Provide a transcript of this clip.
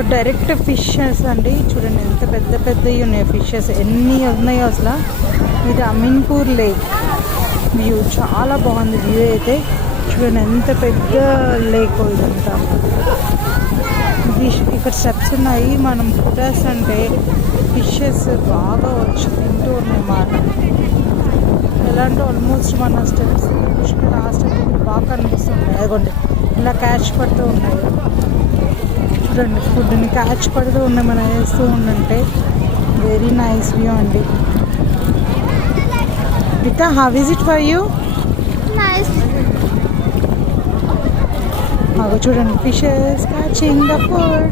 So direct fishes అండి. చూడండి ఎంత పెద్ద పెద్దవి ఉన్నాయి ఫిషెస్, ఎన్ని ఉన్నాయో అసలు. ఇది అమీన్పూర్ లేక్ వ్యూ, చాలా బాగుంది వ్యూ అయితే. చూడండి ఎంత పెద్ద లేక్ ఇదంతా. ఇక్కడ స్టెప్స్ ఉన్నాయి. మనం ఫుటర్స్ అంటే ఫిషెస్ బాగా వచ్చి తింటూ ఉన్నాయన్నమాట. ఎలా అంటే ఆల్మోస్ట్ మన స్టెప్స్ పుష్కర ఆ స్టెప్ బాగా కనిపిస్తున్నాయి. అదిగోండి ఇలా క్యాచ్ పడుతూ ఉన్నాయి. చూడండి ఫుడ్ని క్యాచ్ పడుతూ ఉన్నాయి, మనం వేస్తూ ఉండంటే. వెరీ నైస్ వ్యూ అండి. Rita, how is it for you? Nice. చూడండి ఫిషెస్ క్యాచింగ్ ద ఫుడ్.